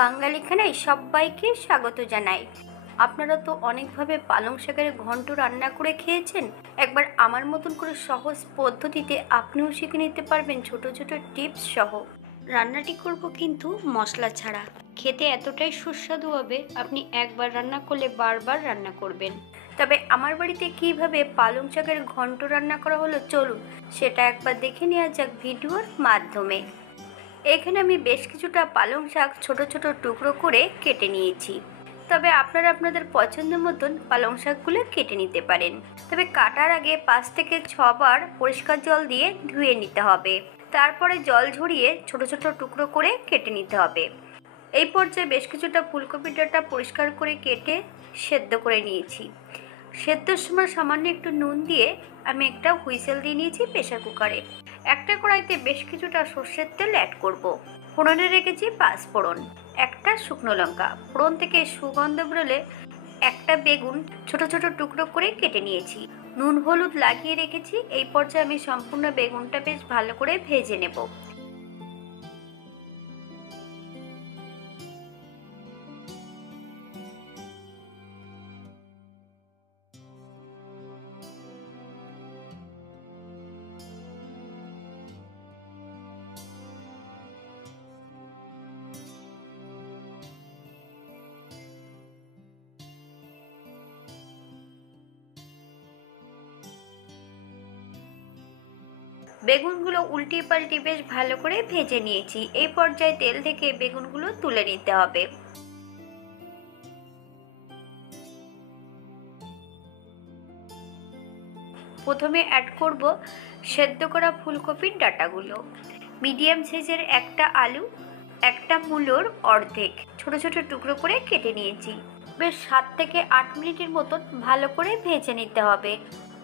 বাঙালি খানায় সবাইকে স্বাগত জানাই। আপনারা তো অনেকভাবে পালং শাকের ঘন্ট রান্না করে খেয়েছেন। একবার আমার মতন করে সহজ পদ্ধতিতে আপনিও শিখে নিতে পারবেন ছোট ছোট টিপস সহ। রান্নাটি করব কিন্তু মশলা ছাড়া। খেতে এতটাই সুস্বাদু হবে, আপনি একবার রান্না করলে বারবার রান্না করবেন। তবে আমার বাড়িতে কিভাবে পালং শাকের ঘন্ট রান্না করা হলো, চলুন সেটা একবার দেখে নেওয়া যাক ভিডিওর মাধ্যমে। এখানে আমি বেশ কিছুটা পালং শাক ছোট ছোট টুকরো করে কেটে নিয়েছি। তবে আপনারা আপনাদের পছন্দ মতন পালং শাকগুলো কেটে নিতে পারেন। তবে কাটার আগে 5 থেকে 6 বার পরিষ্কার জল দিয়ে ধুয়ে নিতে হবে। তারপরে জল ঝরিয়ে ছোট ছোট টুকরো করে কেটে নিতে হবে। এই পর্যায়ে বেশ কিছুটা ফুলকপির ডাঁটা পরিষ্কার করে কেটে সেদ্ধ করে নিয়েছি। সেদ্ধর সময় সামান্য একটু নুন দিয়ে আমি একটা হুইসেল দিয়ে নিয়েছি প্রেসার কুকারে। একটা কড়াইতে বেশ কিছুটা সর্ষের তেল অ্যাড করব। ফোড়নে রেখেছি 5 ফোড়ন, একটা শুকনো লঙ্কা। ফোড়ন থেকে সুগন্ধ বেরোলে একটা বেগুন ছোট ছোট টুকরো করে কেটে নিয়েছি, নুন হলুদ লাগিয়ে রেখেছি। এই পর্যায়ে আমি সম্পূর্ণ বেগুনটা বেশ ভালো করে ভেজে নেব। বেগুনগুলো উল্টিয়ে পাল্টিয়ে বেশ ভালো করে ভেজে নিয়েছি। এই পর্যায়ে তেল থেকে বেগুনগুলো তুলে নিতে হবে। প্রথমে অ্যাড করব সেদ্ধ করা ফুলকপির ডাঁটাগুলো। মিডিয়াম সাইজের একটা আলু, একটা মূলোর অর্ধেক ছোট ছোট টুকরো করে কেটে নিয়েছি। বেশ 7 থেকে 8 মিনিটের মতন ভালো করে ভেজে নিতে হবে।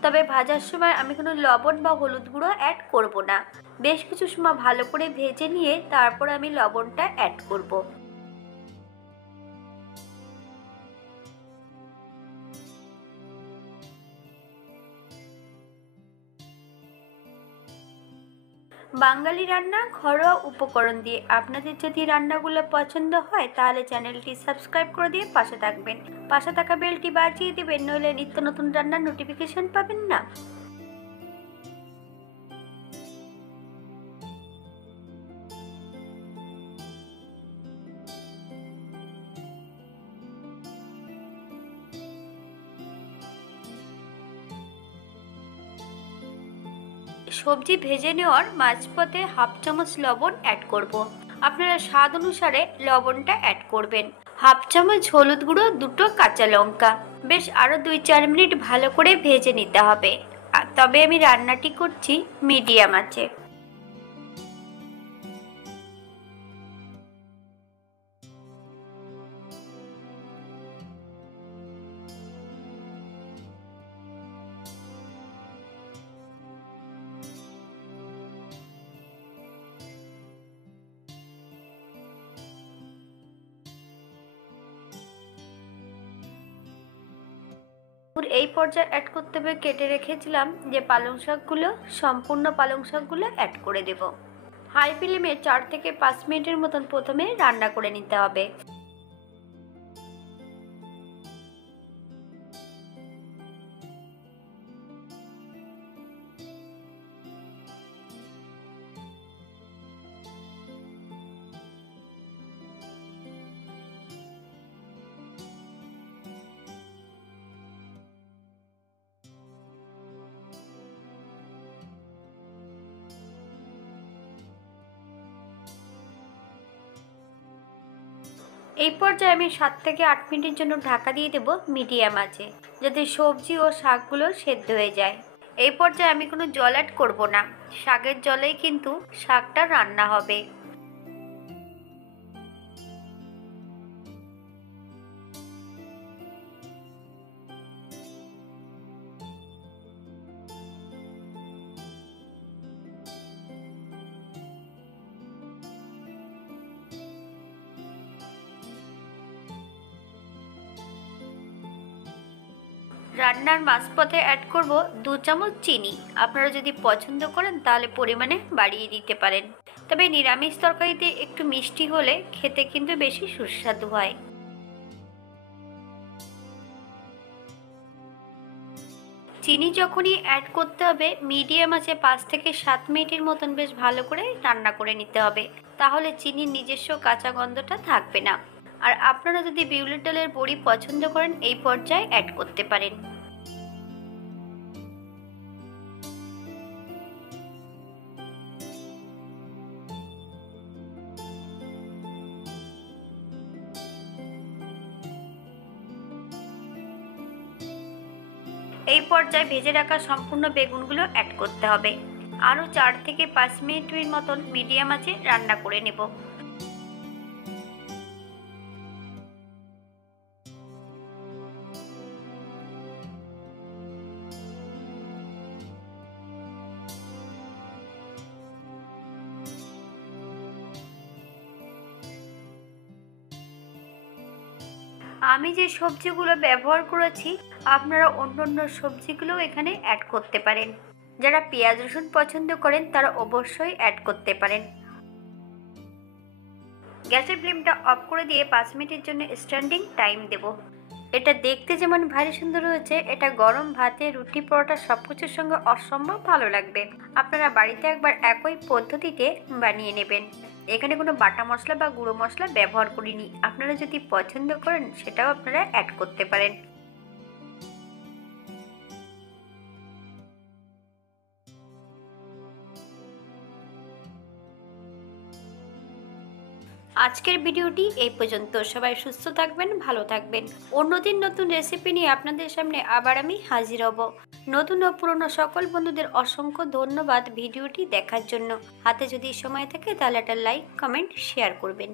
তবে ভাজার সময় আমি কোনো লবণ বা হলুদ গুঁড়ো অ্যাড করব না। বেশ কিছু সময় ভালো করে ভেজে নিয়ে তারপর আমি লবণটা অ্যাড করব। বাঙালি রান্না ঘরোয়া উপকরণ দিয়ে। আপনাদের যদি রান্নাগুলো পছন্দ হয় তাহলে চ্যানেলটি সাবস্ক্রাইব করে দিয়ে পাশে থাকবেন। পাশে থাকা বেলটি বাজিয়ে দিবেন, নইলে নিত্য নতুন রান্নার নোটিফিকেশন পাবেন না। সবজি ভেজে নেওয়ার মাঝপথে হাফ চামচ লবণ অ্যাড করব। আপনারা স্বাদ অনুসারে লবণটা অ্যাড করবেন। হাফ চামচ হলুদ গুঁড়ো, 2টো কাঁচা লঙ্কা। বেশ আরও 2-4 মিনিট ভালো করে ভেজে নিতে হবে। তবে আমি রান্নাটি করছি মিডিয়াম আঁচে। এই পর্যায়ে অ্যাড করতে হবে কেটে রেখেছিলাম যে পালং শাকগুলো, সম্পূর্ণ পালং শাকগুলো অ্যাড করে দেব। হাই ফ্লেমে 4 থেকে 5 মিনিটের মতন প্রথমে রান্না করে নিতে হবে। এই পর্যায়ে আমি 7 থেকে 8 মিনিটের জন্য ঢাকা দিয়ে দেব মিডিয়াম আঁচে, যাতে সবজি ও শাকগুলো সেদ্ধ হয়ে যায়। এই পর্যায়ে আমি কোনো জল অ্যাড করব না, শাকের জলেই কিন্তু শাকটা রান্না হবে। রান্নার মাঝপথে অ্যাড করব 2 চামচ চিনি। আপনারা যদি পছন্দ করেন তাহলে পরিমাণে বাড়িয়ে দিতে পারেন। তবে নিরামিষ তরকারিতে একটু মিষ্টি হলে খেতে কিন্তু বেশি সুস্বাদু হয়। চিনি যখনই অ্যাড করতে হবে, মিডিয়াম আঁচে 5 থেকে 7 মিনিটের মতন বেশ ভালো করে রান্না করে নিতে হবে, তাহলে চিনির নিজস্ব কাঁচা গন্ধটা থাকবে না। আর আপনারা যদি বিউলির ডালের বড়ি পছন্দ করেন, এই পর্যায়ে অ্যাড করতে পারেন। এই পর্যায়ে ভেজে রাখা সম্পূর্ণ বেগুনগুলো অ্যাড করতে হবে। আরও 4 থেকে 5 মিনিটের মতন মিডিয়াম আঁচে রান্না করে নেব। আমি যে সবজিগুলো ব্যবহার করেছি, আপনারা অন্য সবজিগুলোও এখানে অ্যাড করতে পারেন। যারা পেঁয়াজ রসুন পছন্দ করেন তারা অবশ্যই অ্যাড করতে পারেন। গ্যাসের ফ্লেমটা অফ করে দিয়ে 5 মিনিটের জন্য স্ট্যান্ডিং টাইম দেব। এটা দেখতে যেমন ভারী সুন্দর হয়েছে, এটা গরম ভাতে, রুটি, পরোটা সবকিছুর সঙ্গে অসম্ভব ভালো লাগবে। আপনারা বাড়িতে একবার একই পদ্ধতিতে বানিয়ে নেবেন। এখানে কোনো বাটা মশলা বা গুঁড়ো মশলা ব্যবহার করিনি। আপনারা যদি পছন্দ করেন সেটাও আপনারা অ্যাড করতে পারেন। আজকের ভিডিওটি এই পর্যন্ত। সবাই সুস্থ থাকবেন, ভালো থাকবেন। অন্যদিন নতুন রেসিপি নিয়ে আপনাদের সামনে আবার আমি হাজির হব। নতুন ও পুরনো সকল বন্ধুদের অসংখ্য ধন্যবাদ ভিডিওটি দেখার জন্য। হাতে যদি সময় থাকে তাহলে একটা লাইক, কমেন্ট, শেয়ার করবেন।